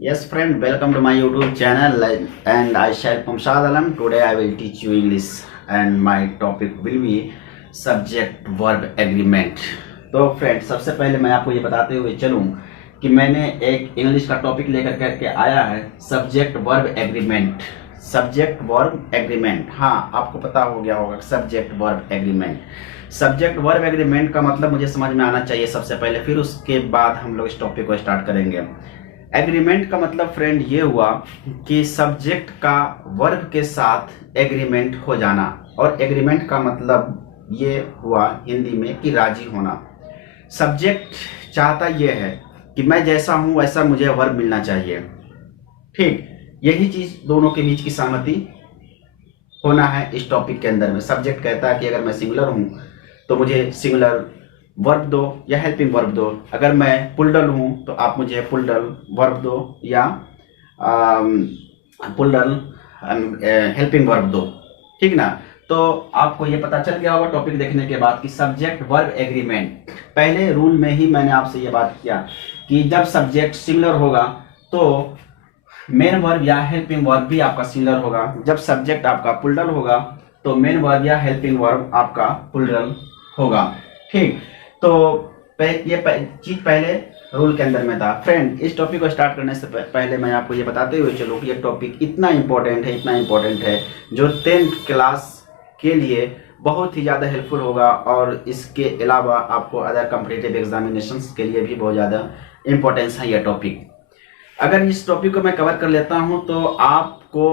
Yes, friend, welcome to my YouTube channel and I shall Pamshad Alam. Today I will teach you English and my topic will be subject verb agreement. तो friend, सबसे पहले मैं आपको ये बताते हुए चलूँ कि मैंने एक इंग्लिश का टॉपिक लेकर करके आया है subject verb agreement. Subject verb agreement, हाँ आपको पता हो गया होगा subject verb agreement. Subject verb agreement का मतलब मुझे समझ में आना चाहिए सबसे पहले, फिर उसके बाद हम लोग इस टॉपिक को स्टार्ट करेंगे। एग्रीमेंट का मतलब फ्रेंड ये हुआ कि सब्जेक्ट का वर्ब के साथ एग्रीमेंट हो जाना, और एग्रीमेंट का मतलब ये हुआ हिंदी में कि राजी होना। सब्जेक्ट चाहता ये है कि मैं जैसा हूं वैसा मुझे वर्ब मिलना चाहिए, ठीक। यही चीज दोनों के बीच की सहमति होना है इस टॉपिक के अंदर में। सब्जेक्ट कहता है कि अगर मैं सिंगुलर हूं तो मुझे सिंगुलर वर्ब दो या हेल्पिंग वर्ब दो, अगर मैं पुल्डल हूं तो आप मुझे पुल्डल वर्ब दो या पुल्डल हेल्पिंग वर्ब दो, ठीक ना। तो आपको ये पता चल गया होगा टॉपिक देखने के बाद कि सब्जेक्ट वर्ब एग्रीमेंट। पहले रूल में ही मैंने आपसे ये बात किया कि जब सब्जेक्ट सिंगुलर होगा तो मेन वर्ब या हेल्पिंग वर्ब भी आपका सिंगुलर होगा। जब सब्जेक्ट आपका पुल्डल होगा तो मेन वर्ब या हेल्पिंग वर्ब आपका पुल्डल होगा, ठीक। तो ये चीज पहले रूल के अंदर में था। फ्रेंड, इस टॉपिक को स्टार्ट करने से पहले मैं आपको ये बताते हुए चलूँ कि ये टॉपिक इतना इम्पोर्टेंट है जो 10th क्लास के लिए बहुत ही ज़्यादा हेल्पफुल होगा, और इसके अलावा आपको अदर कॉम्पिटिटिव एग्जामिनेशंस के लिए भी बहुत ज़्यादा इम्पोर्टेंस है यह टॉपिक। अगर इस टॉपिक को मैं कवर कर लेता हूँ तो आपको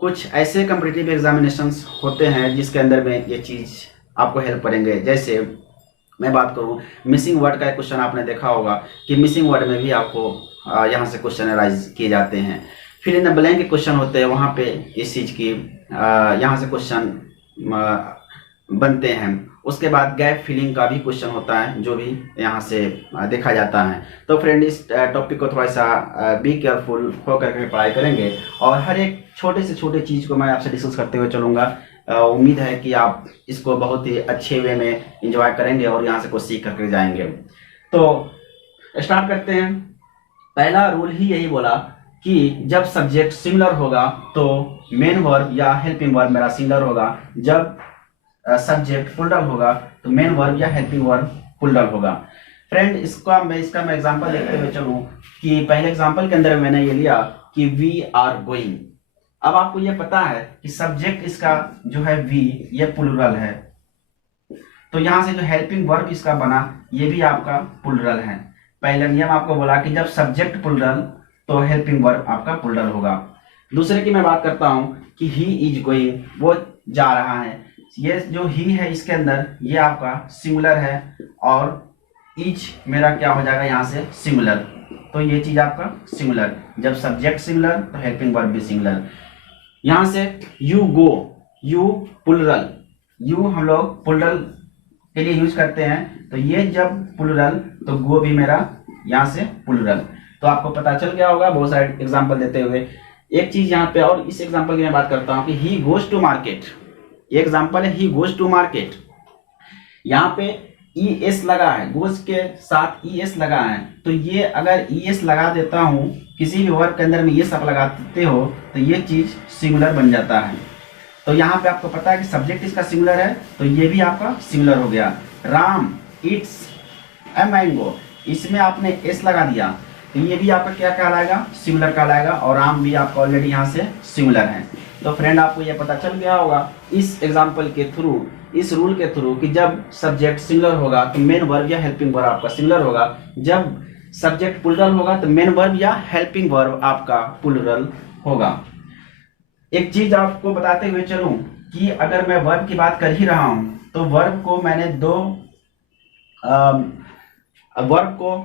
कुछ ऐसे कॉम्पिटिटिव एग्जामिनेशंस होते हैं जिसके अंदर में ये चीज़ आपको हेल्प करेंगे। जैसे मैं बात करूं मिसिंग वर्ड का एक क्वेश्चन आपने देखा होगा कि मिसिंग वर्ड में भी आपको यहाँ से क्वेश्चन अराइज किए जाते हैं। फिर इन द ब्लैंक के क्वेश्चन होते हैं, वहाँ पे इस चीज़ की यहाँ से क्वेश्चन बनते हैं। उसके बाद गैप फिलिंग का भी क्वेश्चन होता है जो भी यहाँ से देखा जाता है। तो फ्रेंड, इस टॉपिक को थोड़ा सा बी केयरफुल होकर के पढ़ाई करेंगे, और हर एक छोटे से छोटे चीज़ को मैं आपसे डिस्कस करते हुए चलूँगा। उम्मीद है कि आप इसको बहुत ही अच्छे वे में एंजॉय करेंगे और यहाँ से कुछ सीख करके जाएंगे। तो स्टार्ट करते हैं। पहला रूल ही यही बोला कि जब सब्जेक्ट सिंगुलर होगा तो मेन वर्ब या हेल्पिंग वर्ब मेरा सिंगुलर होगा। जब सब्जेक्ट पुल्डल होगा तो मेन वर्ब या हेल्पिंग वर्ब पुल्डल होगा। फ्रेंड, इसका मैं एग्जांपल देखते हुए चलूँ कि पहले एग्जांपल के अंदर मैंने ये लिया कि वी आर गोइंग। अब आपको ये पता है कि सब्जेक्ट इसका जो है वी, ये प्लुरल है, तो यहां से जो हेल्पिंग वर्ब इसका बना ये भी आपका प्लुरल है। पहले नियम आपको बोला कि जब सब्जेक्ट प्लुरल तो हेल्पिंग वर्ब आपका प्लुरल होगा। दूसरे की मैं बात करता हूं कि ही इज गोइंग, वो जा रहा है। ये जो ही है इसके अंदर ये आपका सिंगुलर है, और इज मेरा क्या हो जाएगा यहाँ से सिंगुलर, तो ये चीज आपका सिंगुलर। जब सब्जेक्ट सिंगुलर तो हेल्पिंग वर्ब भी सिंगुलर। यहाँ से you go, you plural, you हम लोग प्लुरल के लिए यूज करते हैं, तो ये जब प्लुरल तो गो भी मेरा यहाँ से प्लुरल। तो आपको पता चल गया होगा बहुत सारे एग्जांपल देते हुए। एक चीज यहाँ पे और इस एग्जांपल की मैं बात करता हूँ कि ही गोज टू मार्केट। ये एग्जांपल है ही गोज टू मार्केट। यहाँ पे ई एस लगा है, गोज के साथ ई एस लगा है, तो ये अगर ई एस लगा देता हूँ किसी भी वर्ब के अंदर में ये सब लगा देते हो तो ये चीज सिंगुलर बन जाता है। तो यहाँ पे आपको पता है कि सब्जेक्ट इसका सिंगुलर है तो ये भी आपका सिंगुलर हो गया। राम इट्स ए मैंगो, इसमें आपने एस लगा दिया तो ये भी आपका क्या कहलाएगा, सिंगुलर कहलाएगा, और राम भी आपका ऑलरेडी यहाँ से सिंगुलर है। तो फ्रेंड, आपको ये पता चल गया होगा इस एग्जाम्पल के थ्रू, इस रूल के थ्रू कि जब सब्जेक्ट सिंगुलर होगा तो मेन वर्ब या हेल्पिंग वर्ब आपका सिंगुलर होगा। जब सब्जेक्ट प्लुरल होगा तो मेन वर्ब या हेल्पिंग वर्ब आपका प्लुरल होगा। एक चीज आपको बताते हुए चलूं कि अगर मैं वर्ब की बात कर ही रहा हूं तो वर्ब को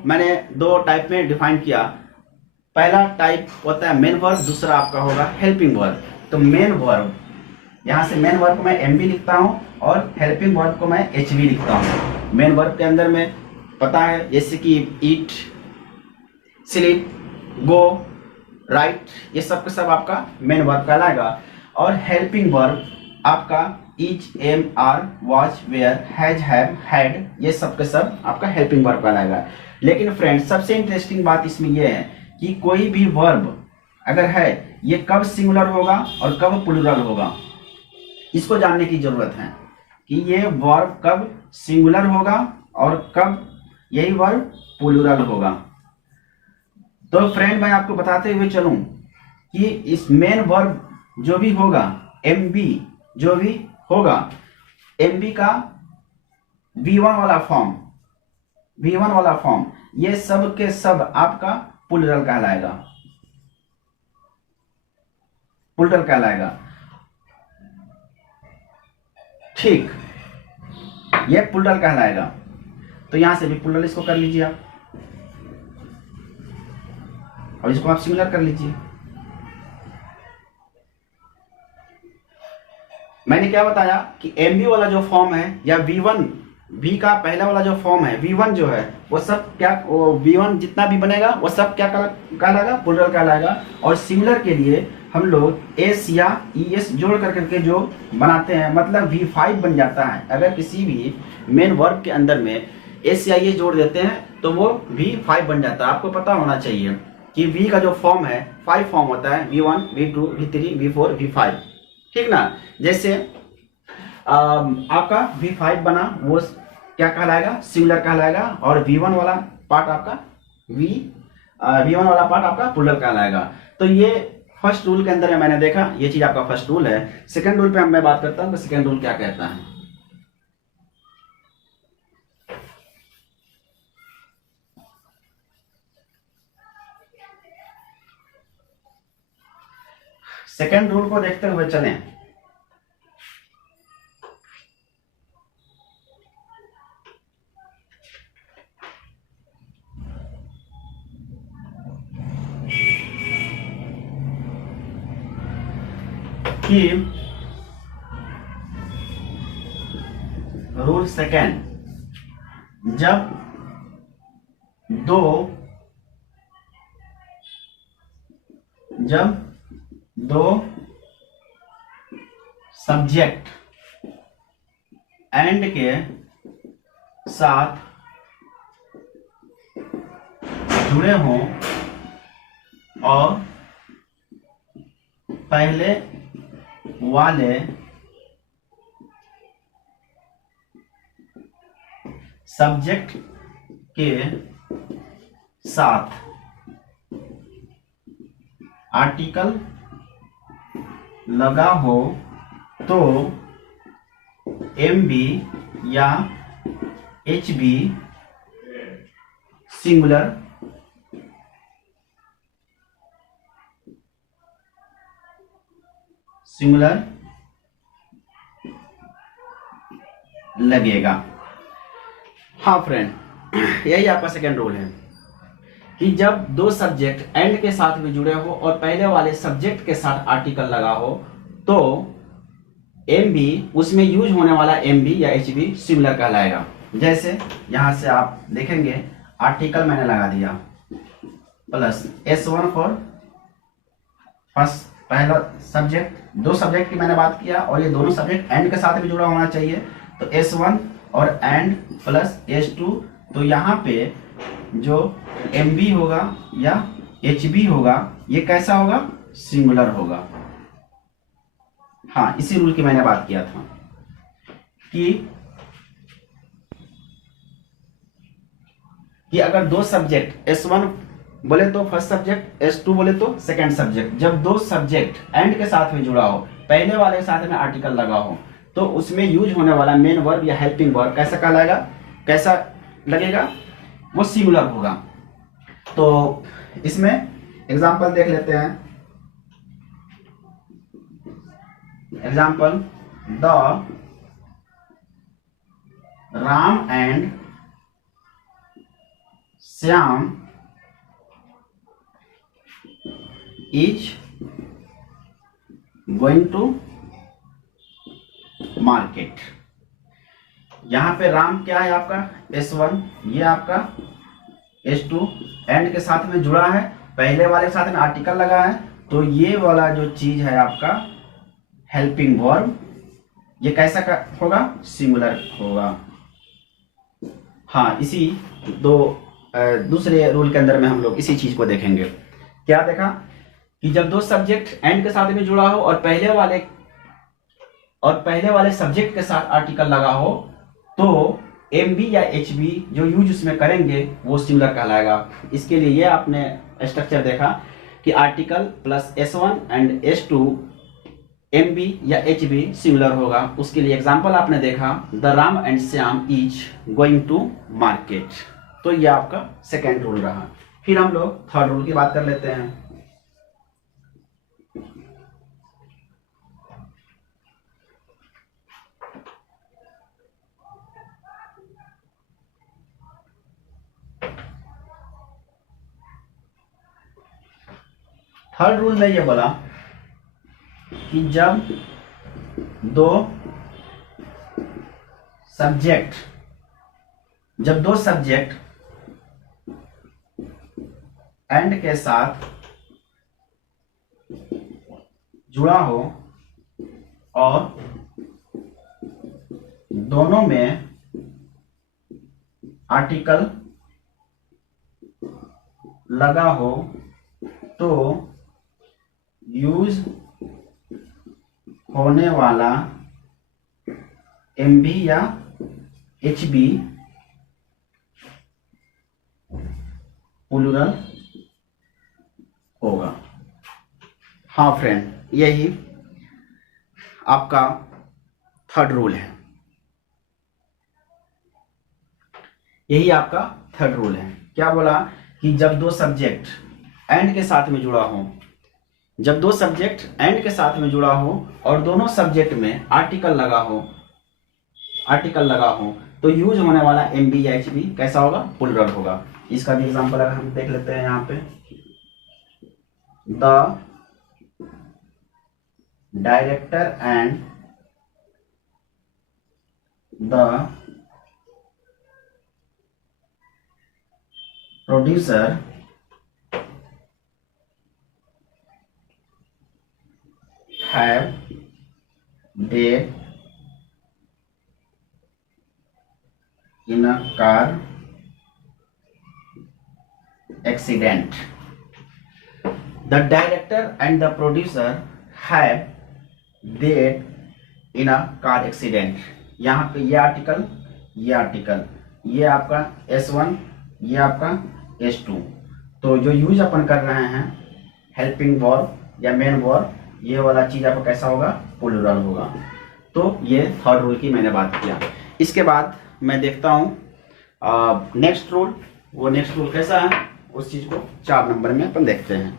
मैंने दो टाइप में डिफाइन किया। पहला टाइप होता है मेन वर्ब, दूसरा आपका होगा हेल्पिंग वर्ब। तो मेन वर्ब, यहाँ से मेन वर्ब को मैं एम बी लिखता हूँ और हेल्पिंग वर्ब को मैं एच बी लिखता हूँ। मेन वर्ब के अंदर में पता है जैसे कि ईट, स्लीप, गो, राइट, ये सब का सब आपका मेन वर्ब कहलाएगा। और हेल्पिंग वर्ब आपका is, am, are, was, were, has, have, had, ये सब के सब आपका हेल्पिंग वर्ब कहलाएगा। लेकिन फ्रेंड्स, सबसे इंटरेस्टिंग बात इसमें यह है कि कोई भी वर्ब अगर है ये कब सिंगुलर होगा और कब प्लूरल होगा, इसको जानने की जरूरत है कि ये वर्ब कब सिंगुलर होगा और कब यही वर्ब प्लूरल होगा। तो फ्रेंड मैं आपको बताते हुए चलूं कि इस मेन वर्ब जो भी होगा, एम बी जो भी होगा, एम बी का V1 वाला फॉर्म, V1 वाला फॉर्म, ये सब के सब आपका प्लूरल कहलाएगा, प्लूरल कहलाएगा। ठीक, ये प्लूरल कहलाएगा। तो यहां से भी प्लूरल इसको कर लीजिए आप, और इसको आप सिंगुलर कर लीजिए। मैंने क्या बताया कि एमबी वाला जो फॉर्म है या V1 V का पहला वाला जो फॉर्म है V1 जो है वो सब क्या, वो V1 जितना भी बनेगा वो सब क्या कहलाएगा, प्लूरल कहलाएगा। और सिंगुलर के लिए हम लोग एस या ES जोड़ करके जो बनाते हैं, मतलब V5 बन जाता है। अगर किसी भी मेन वर्ब के अंदर में एस या ES जोड़ देते हैं तो वो V5 बन जाता है। आपको पता होना चाहिए कि V का जो फॉर्म है 5 फॉर्म होता है, V1 V2 V3 V4 V5, ठीक ना। जैसे आपका V5 बना वो क्या कहलाएगा, सिंगुलर कहलाएगा। और V1 वाला पार्ट आपका V1 वाला पार्ट आपका प्लूरल कहलाएगा। तो ये फर्स्ट रूल के अंदर है, मैंने देखा ये चीज आपका फर्स्ट रूल है। सेकंड रूल पे मैं बात करता हूँ, तो सेकंड रूल क्या कहता है। सेकंड रूल को देखते हुए चलें। कि रूल सेकंड, जब दो सब्जेक्ट एंड के साथ जुड़े हों और पहले वाले सब्जेक्ट के साथ आर्टिकल लगा हो तो एम बी या एच बी सिंगुलर लगेगा। हाँ फ्रेंड, यही आपका सेकेंड रूल है कि जब दो सब्जेक्ट एंड के साथ भी जुड़े हो और पहले वाले सब्जेक्ट के साथ आर्टिकल लगा हो तो एम बी, उसमें यूज होने वाला एम बी या एच बी सिमिलर कहलाएगा। जैसे यहां से आप देखेंगे आर्टिकल मैंने लगा दिया प्लस S1 फॉर फर्स्ट, पहला सब्जेक्ट, दो सब्जेक्ट की मैंने बात किया और ये दोनों सब्जेक्ट एंड के साथ भी जुड़ा होना चाहिए, तो S1 और एंड प्लस S2। तो यहाँ पे जो MB होगा या HB होगा ये कैसा होगा, सिंगुलर होगा। हाँ, इसी रूल की मैंने बात किया था कि अगर दो सब्जेक्ट S1 बोले तो फर्स्ट सब्जेक्ट, S2 बोले तो सेकंड सब्जेक्ट, जब दो सब्जेक्ट एंड के साथ में जुड़ा हो, पहले वाले के साथ में आर्टिकल लगा हो, तो उसमें यूज होने वाला मेन वर्ब या हेल्पिंग वर्ब कैसा कहलाएगा, कैसा लगेगा, वो सिंगुलर होगा। तो इसमें एग्जांपल देख लेते हैं। Example, the Ram and Shyam is going to market. यहां पे राम क्या है आपका S1, ये आपका S2 एंड के साथ में जुड़ा है, पहले वाले के साथ में आर्टिकल लगा है, तो ये वाला जो चीज है आपका हेल्पिंग वर्ब, ये कैसा होगा, सिंगुलर होगा। हाँ, इसी दूसरे रूल के अंदर में हम लोग इसी चीज को देखेंगे। क्या देखा कि जब दो सब्जेक्ट एंड के साथ में जुड़ा हो और पहले वाले सब्जेक्ट के साथ आर्टिकल लगा हो तो एम बी या एच बी जो यूज उसमें करेंगे वो सिमिलर कहलाएगा। इसके लिए ये आपने स्ट्रक्चर देखा कि article plus S1 and S2 M B या एच बी सिमिलर होगा। उसके लिए एग्जाम्पल आपने देखा, the Ram and Shyam is going to market. तो ये आपका सेकेंड रूल रहा। फिर हम लोग थर्ड रूल की बात कर लेते हैं। थर्ड रूल में ये बोला कि जब दो सब्जेक्ट एंड के साथ जुड़ा हो और दोनों में आर्टिकल लगा हो तो यूज होने वाला एम बी या एच बी प्लूरल होगा। हाँ फ्रेंड, यही आपका थर्ड रूल है। यही आपका थर्ड रूल है। क्या बोला कि जब दो सब्जेक्ट एंड के साथ में जुड़ा हो, और दोनों सब्जेक्ट में आर्टिकल लगा हो तो यूज होने वाला एम बी या एच बी कैसा होगा? प्लूरल होगा। इसका भी एग्जांपल अगर हम देख लेते हैं यहाँ पे, the director and the producer have died in a car accident. The director and the producer have died in a car accident. यहाँ पे ये आर्टिकल, ये आपका S1, ये आपका S2। तो जो यूज अपन कर रहे हैं हेल्पिंग वर्ब या मेन वर्ब, ये वाला चीज आपका कैसा होगा? प्लूरल होगा। तो ये थर्ड रूल की मैंने बात किया। इसके बाद मैं देखता हूँ नेक्स्ट रूल। वो नेक्स्ट रूल कैसा है उस चीज को 4 नंबर में अपन देखते हैं।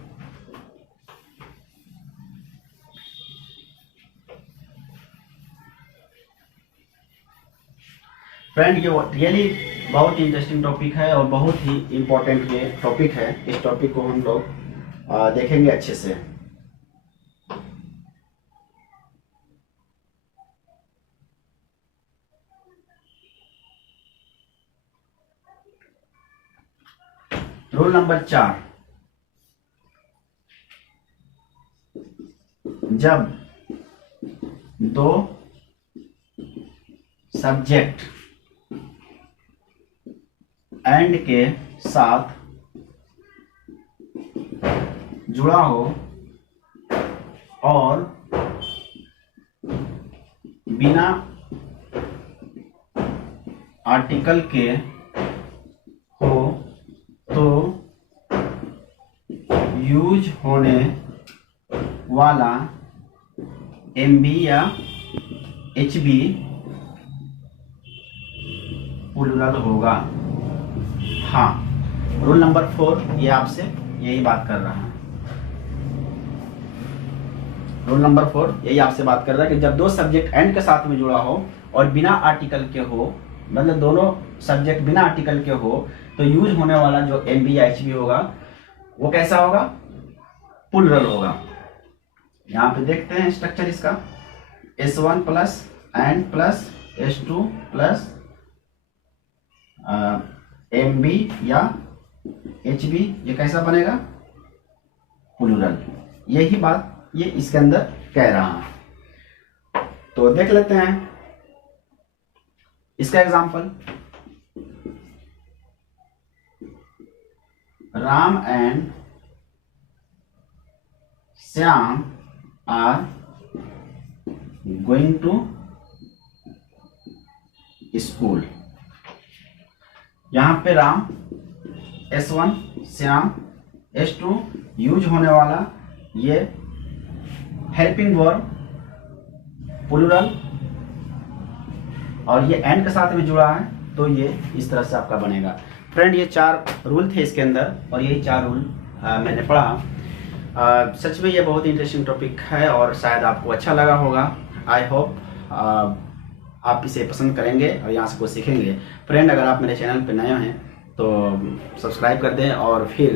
फ्रेंड, ये रियली बहुत ही इंटरेस्टिंग टॉपिक है और बहुत ही इम्पोर्टेंट ये टॉपिक है। इस टॉपिक को हम लोग देखेंगे अच्छे से। रूल नंबर 4, जब दो सब्जेक्ट एंड के साथ जुड़ा हो और बिना आर्टिकल के हो तो यूज होने वाला एम बी या एच बी प्लूरल होगा। हाँ, रूल नंबर 4 ये आपसे यही बात कर रहा है। रूल नंबर 4 यही आपसे बात कर रहा है कि जब दो सब्जेक्ट एंड के साथ में जुड़ा हो और बिना आर्टिकल के हो, मतलब दोनों सब्जेक्ट बिना आर्टिकल के हो, तो यूज होने वाला जो एम बी या एच बी होगा वो कैसा होगा? प्लूरल होगा। यहाँ पे देखते हैं स्ट्रक्चर इसका, S1 plus and plus S2 plus M B या एच बी, ये कैसा बनेगा? प्लूरल। यही बात ये इसके अंदर कह रहा है। तो देख लेते हैं इसका example, Ram and Shyam are going to school. यहाँ पे Ram S1, Shyam S2, use होने वाला ये हेल्पिंग वर्ब प्लूरल और ये एंड के साथ में जुड़ा है, तो ये इस तरह से आपका बनेगा। फ्रेंड, ये 4 रूल थे इसके अंदर और यही 4 रूल मैंने पढ़ा। सच में ये बहुत इंटरेस्टिंग टॉपिक है और शायद आपको अच्छा लगा होगा। आई होप आप इसे पसंद करेंगे और यहाँ से कुछ सीखेंगे। फ्रेंड, अगर आप मेरे चैनल पर नए हैं तो सब्सक्राइब कर दें और फिर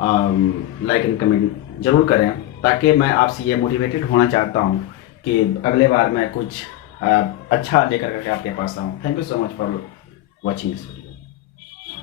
लाइक एंड कमेंट ज़रूर करें, ताकि मैं आपसे ये मोटिवेटेड होना चाहता हूँ कि अगले बार मैं कुछ अच्छा लेकर करके आपके पास आऊँ। Thank you so much for watching this video.